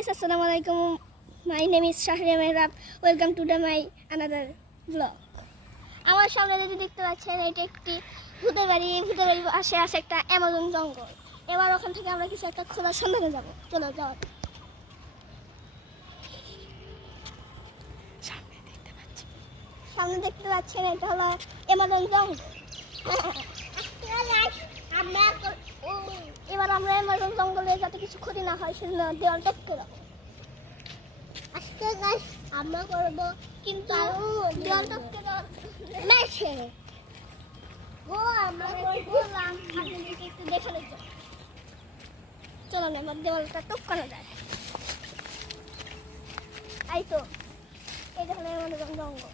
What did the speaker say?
guys, assalamualaikum. My name is Shahriya Mehrab. Welcome to my another vlog. আমার সামনে যদি দেখতে পাচ্ছেন এটা একটি ভূতের বাড়ি পাশে আছে একটা অ্যামাজন জঙ্গল। এবার ওখান থেকে আমরা কিছু একটা খোঁজার সন্ধানে যাব। চলো যাও। সামনে দেখতে পাচ্ছেন এটা হলো অ্যামাজন জঙ্গল। এবার আমরা অ্যামাজন জঙ্গলে যাতে কিছু ক্ষতি না হয় সেজন্য দেওয়াল টপকে রাখবো। আজকে গাছ আমরা করবো কিন্তু দেওয়াল টপকে মেশে ও আমরা বললাম আপনাদেরকে একটু দেখানোর জন্য। চলো না আমার দেওয়ালটা টপকানো যায়। এই তো এটা হলো অ্যামাজন জঙ্গল।